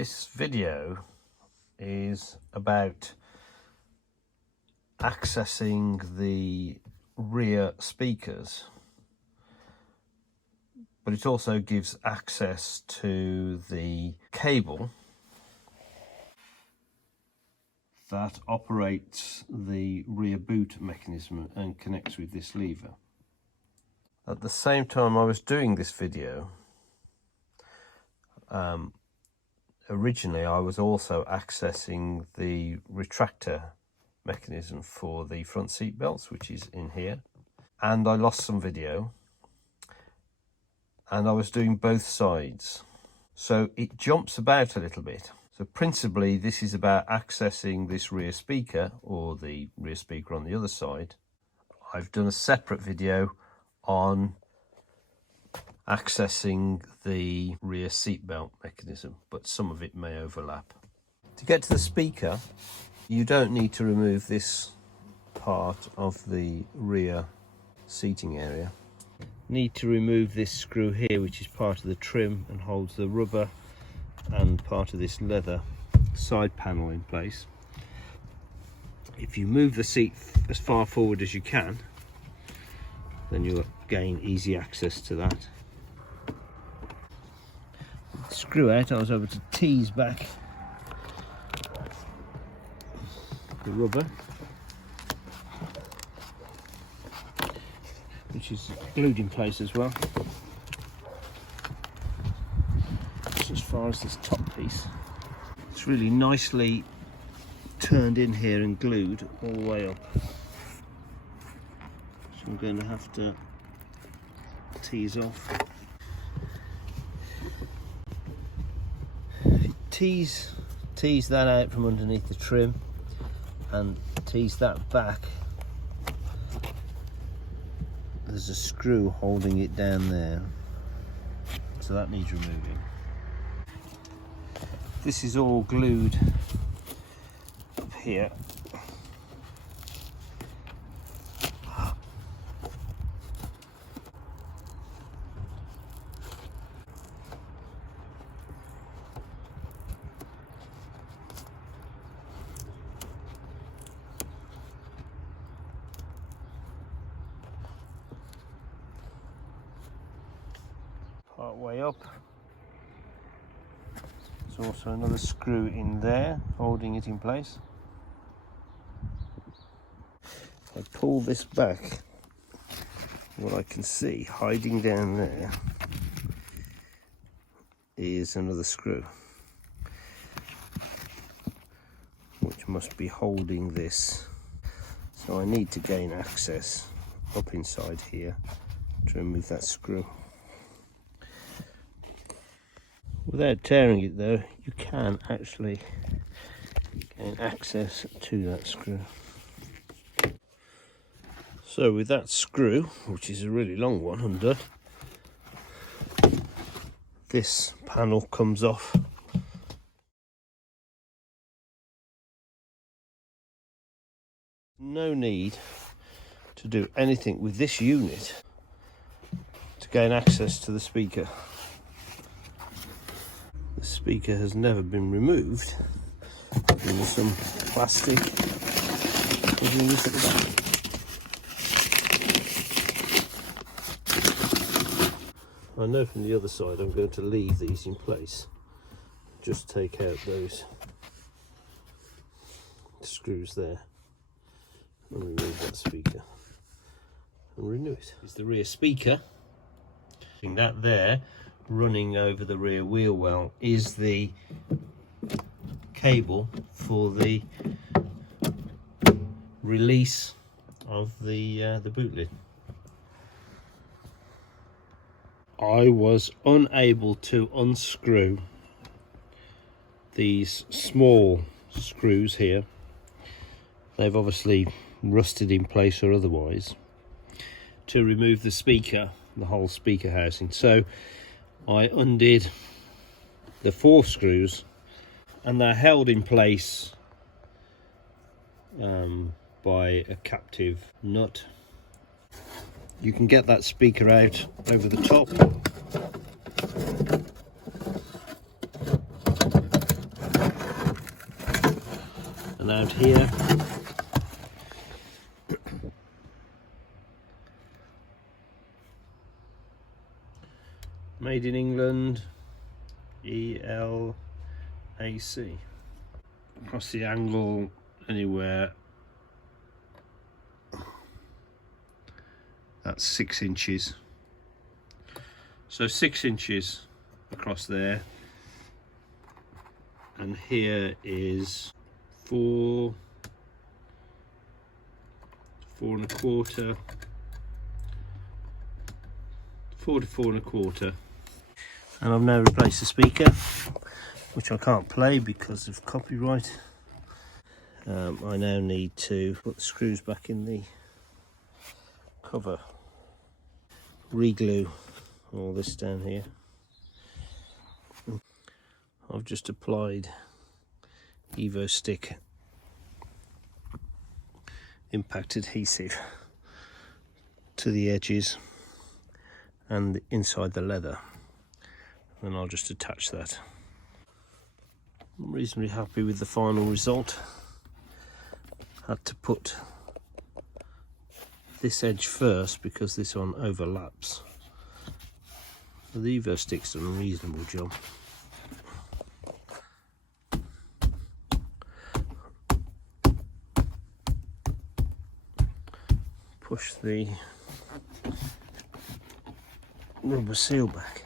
This video is about accessing the rear speakers, but it also gives access to the cable that operates the rear boot mechanism and connects with this lever. At the same time I was doing this video, originally I was also accessing the retractor mechanism for the front seat belts, which is in here, and I lost some video and I was doing both sides, so it jumps about a little bit. So principally this is about accessing this rear speaker, or the rear speaker on the other side. I've done a separate video on accessing the rear seatbelt mechanism, but some of it may overlap. To get to the speaker, you don't need to remove this part of the rear seating area. Need to remove this screw here, which is part of the trim and holds the rubber and part of this leather side panel in place. If you move the seat as far forward as you can, then you'll gain easy access to that. Screw out, I was able to tease back the rubber, which is glued in place as well, just as far as this top piece. It's really nicely turned in here and glued all the way up, so I'm going to have to tease off. Tease that out from underneath the trim and tease that back. There's a screw holding it down there, so that needs removing. This is all glued up here. Part way up. There's also another screw in there holding it in place. If I pull this back, what I can see hiding down there is another screw, which must be holding this. So I need to gain access up inside here to remove that screw. Without tearing it though, you can actually gain access to that screw. So with that screw, which is a really long one under, this panel comes off. No need to do anything with this unit to gain access to the speaker. The speaker has never been removed. There's some plastic holding this at the back. I know from the other side I'm going to leave these in place. Just take out those screws there and remove that speaker and renew it. It's the rear speaker. That there running over the rear wheel well is the cable for the release of the boot lid. I was unable to unscrew these small screws here. They've obviously rusted in place or otherwise, to remove the speaker, the whole speaker housing. So I undid the 4 screws, and they're held in place by a captive nut. You can get that speaker out over the top. And out here, made in England, ELAC. Across the angle anywhere, that's 6 inches. So 6 inches across there, and here is 4 to 4 1/4. And I've now replaced the speaker, which I can't play because of copyright. I now need to put the screws back in the cover, re-glue all this down here. I've just applied Evo Stick impact adhesive to the edges and inside the leather, and I'll just attach that. I'm reasonably happy with the final result. Had to put this edge first because this one overlaps. So the Evo Stick's done a reasonable job. Push the rubber seal back.